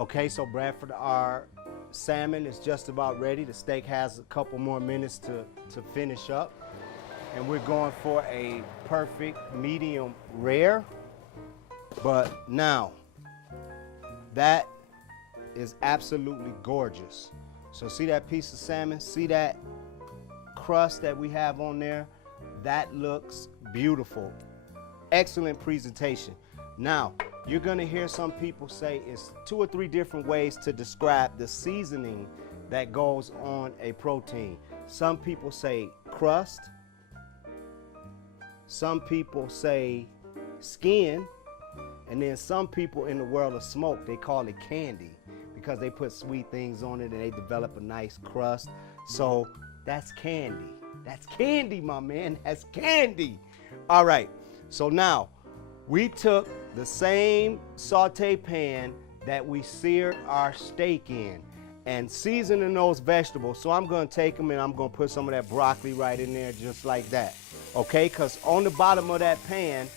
Okay, so Bradford, our salmon is just about ready. The steak has a couple more minutes to finish up. And we're going for a perfect medium rare. But now, that is absolutely gorgeous. So see that piece of salmon? See that crust that we have on there? That looks beautiful. Excellent presentation. Now, you're gonna hear some people say it's 2 or 3 different ways to describe the seasoning that goes on a protein. Some people say crust. Some people say skin. And then some people in the world of smoke, they call it candy because they put sweet things on it and they develop a nice crust. So that's candy. That's candy, my man. That's candy. All right. So now we took the same saute pan that we seared our steak in and seasoning those vegetables. So I'm going to take them and I'm going to put some of that broccoli right in there just like that. Okay? Because on the bottom of that pan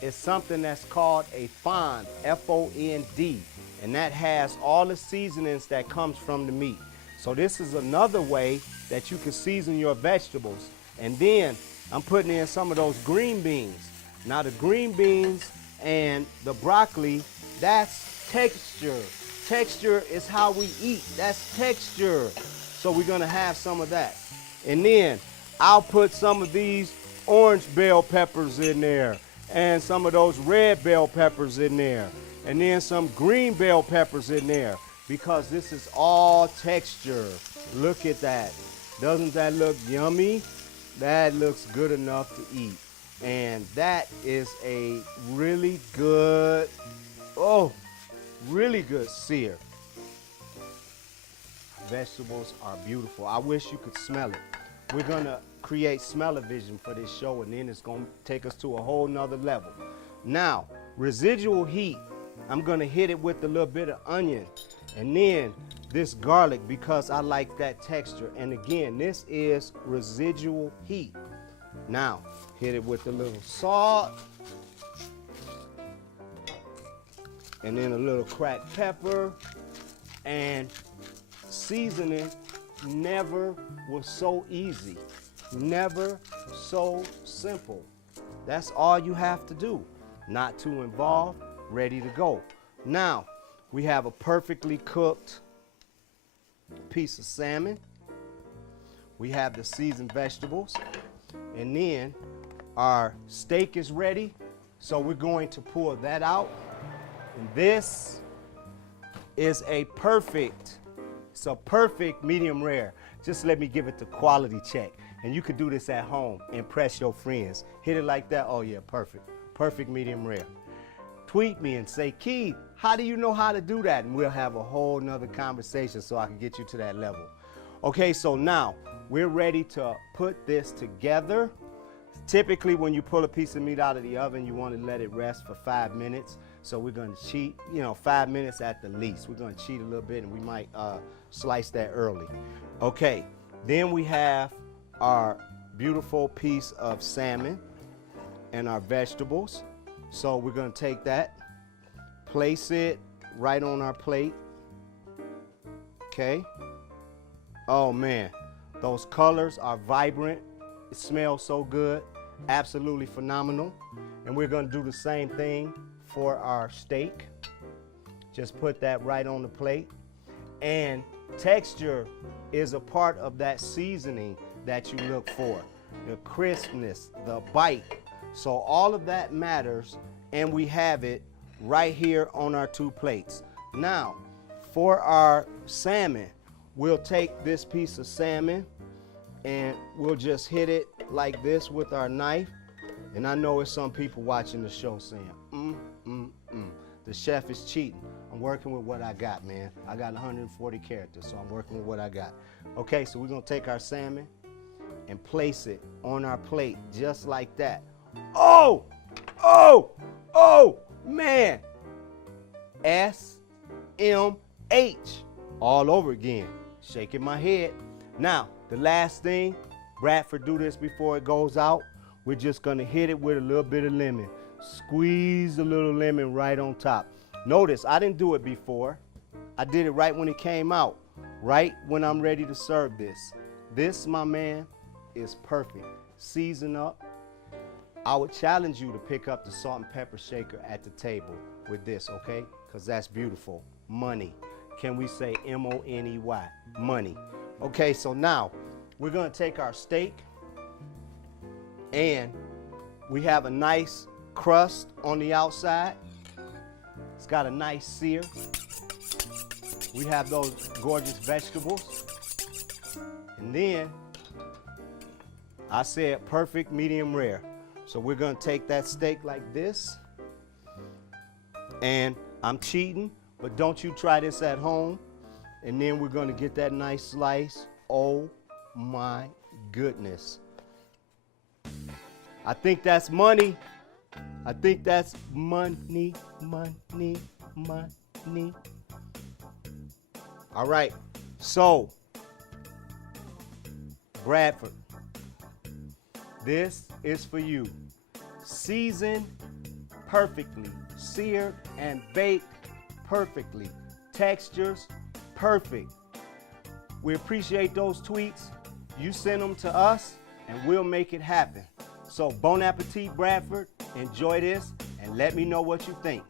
is something that's called a fond, F-O-N-D, and that has all the seasonings that comes from the meat. So this is another way that you can season your vegetables. And then I'm putting in some of those green beans. Now the green beans and the broccoli, that's texture. Texture is how we eat. That's texture. So we're gonna have some of that. And then I'll put some of these orange bell peppers in there, and some of those red bell peppers in there, and then some green bell peppers in there, because this is all texture. Look at that. Doesn't that look yummy? That looks good enough to eat. And that is a really good, really good sear. Vegetables are beautiful. I wish you could smell it. We're gonna create smell-o-vision for this show, and then it's gonna take us to a whole nother level. Now, residual heat, I'm gonna hit it with a little bit of onion, and then this garlic because I like that texture. And again, this is residual heat. Now, hit it with a little salt, and then a little cracked pepper, and seasoning never was so easy. Never so simple. That's all you have to do. Not too involved, ready to go. Now, we have a perfectly cooked piece of salmon. We have the seasoned vegetables. And then our steak is ready. So we're going to pull that out. And this is a perfect, it's a perfect medium rare. Just let me give it the quality check. And you can do this at home. Impress your friends. Hit it like that. Oh yeah, perfect. Perfect medium rare. Tweet me and say, Keith, how do you know how to do that? And we'll have a whole nother conversation so I can get you to that level. Okay, so now we're ready to put this together. Typically, when you pull a piece of meat out of the oven, you want to let it rest for 5 minutes. So we're going to cheat, 5 minutes at the least. We're going to cheat a little bit, and we might slice that early. Okay, then we have our beautiful piece of salmon and our vegetables. So we're going to take that, place it right on our plate. Okay. Oh man, those colors are vibrant. It smells so good. Absolutely phenomenal. And we're going to do the same thing for our steak. Just put that right on the plate. And texture is a part of that seasoning that you look for. The crispness, the bite. So all of that matters, and we have it right here on our 2 plates. Now, for our salmon, we'll take this piece of salmon and we'll just hit it like this with our knife. And I know there's some people watching the show saying, the chef is cheating. I'm working with what I got, man. I got 140 characters, so I'm working with what I got. Okay, so we're gonna take our salmon and place it on our plate just like that. Oh, man. SMH all over again. Shaking my head. Now, the last thing, Bradford do this before it goes out. We're just gonna hit it with a little bit of lemon. Squeeze a little lemon right on top. Notice, I didn't do it before. I did it right when it came out, right when I'm ready to serve this. This, my man, is perfect. Season up. I would challenge you to pick up the salt and pepper shaker at the table with this, okay? Because that's beautiful. Money. Can we say M-O-N-E-Y? Money. Okay, so now we're going to take our steak, and we have a nice crust on the outside. It's got a nice sear. We have those gorgeous vegetables. And then I said perfect medium rare. So we're going to take that steak like this. And I'm cheating, but don't you try this at home. And then we're going to get that nice slice. Oh my goodness. I think that's money. I think that's money, money, money. All right, so Bradford, this is for you. Seasoned perfectly, seared and baked perfectly. Textures perfect. We appreciate those tweets. You send them to us and we'll make it happen. So bon appetit, Bradford. Enjoy this and let me know what you think.